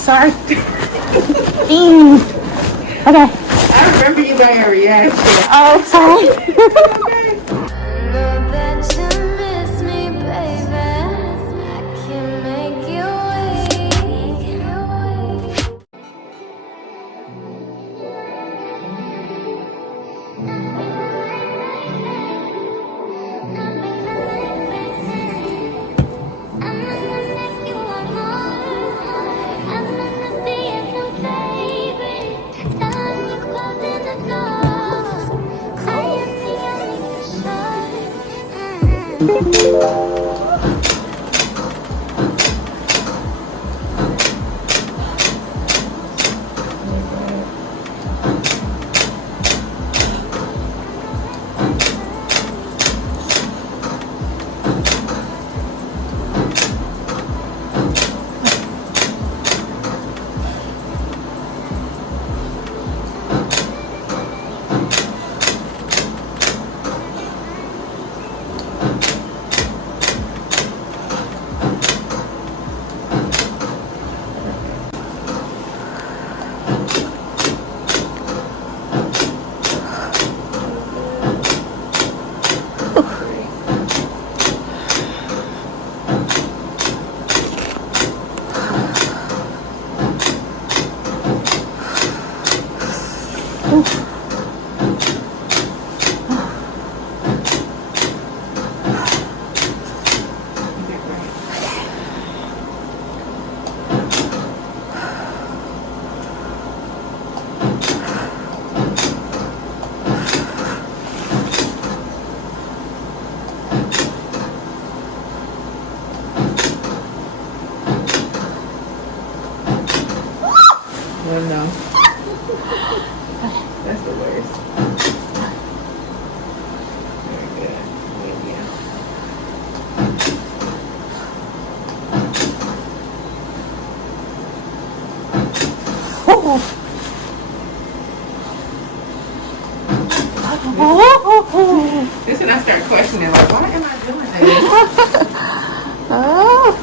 sorry. Okay. I remember you by your reaction. Oh, sorry. Okay. Bet you miss me, baby. I can make you wait. Oh no. That's the worst. Very good. Yeah. This when I start questioning, like, why am I doing this? Oh.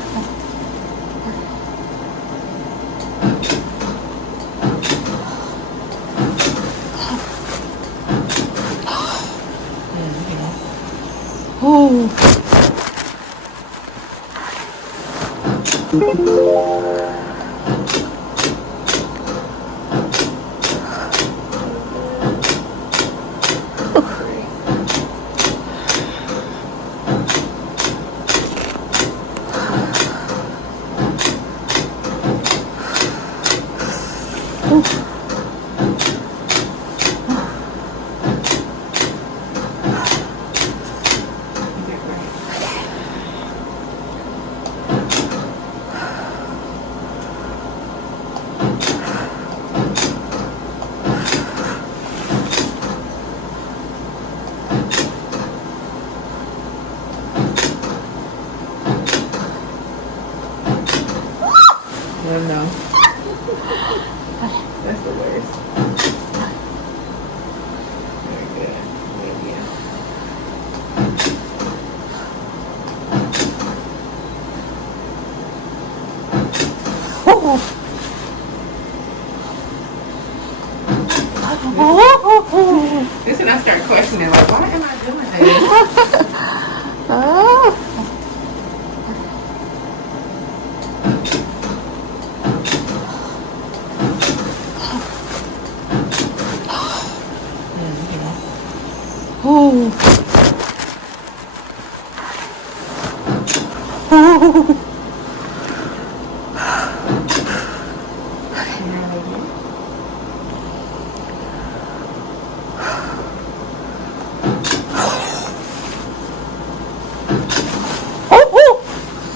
Oh. Oh no. That's the worst. Very good. Yeah. This when I start questioning, like, why am I doing this? Oh. Oh. Oh.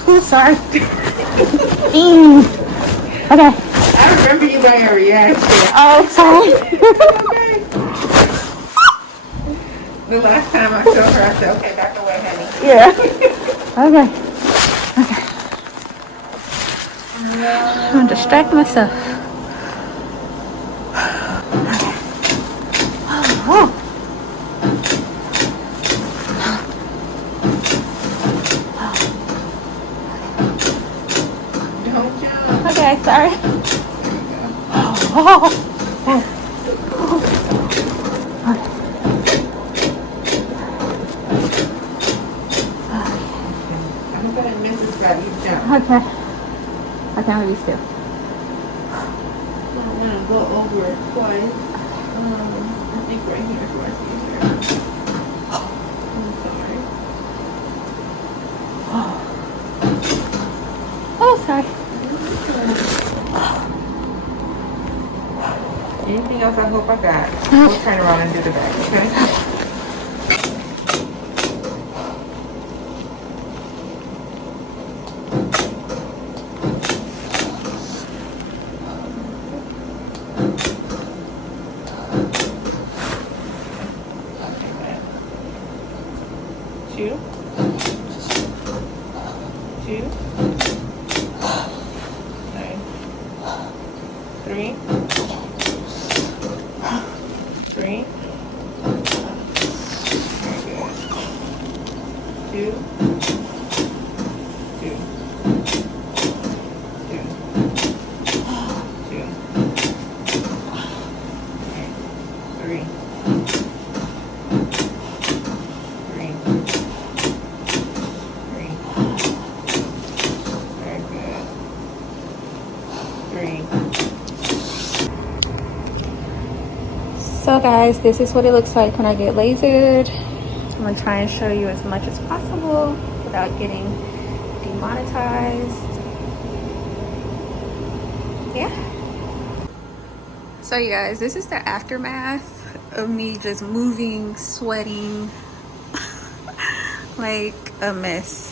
Oh, sorry. Okay. I remember you by your reaction. Oh, sorry. Okay. The last time I saw her, I said, okay, back away, honey. Yeah. Okay. Okay. I'm gonna distract myself. Oh. Don't jump. Okay, sorry. I'm gonna miss this guy. You jump. Okay. I can't really still. I'm gonna go over it twice. I think right here is where I see it. I'm sorry. Oh, sorry. Anything else I hope I got? We'll turn around and do the back, okay? Two. Two. Nine. Three. Three. Very good. Two. Two. Two. Two. Three. Three. Three. Very good. Three. So guys, this is what it looks like when I get lasered. I'm gonna try and show you as much as possible without getting demonetized. Yeah. So you guys, this is the aftermath of me just moving, sweating like a mess.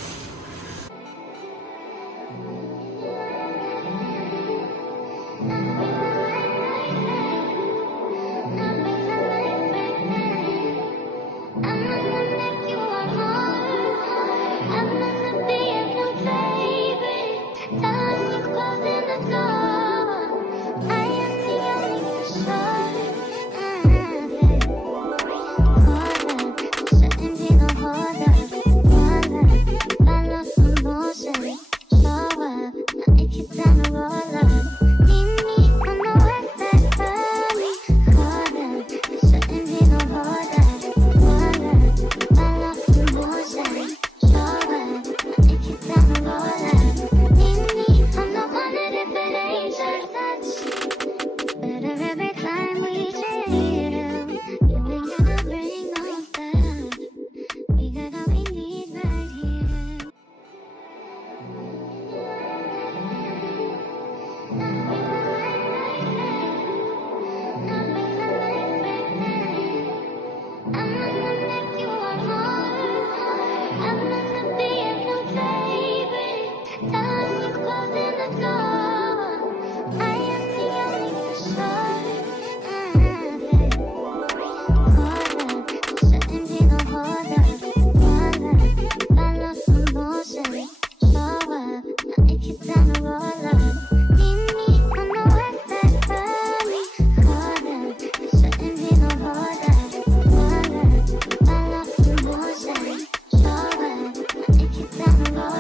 Down the road.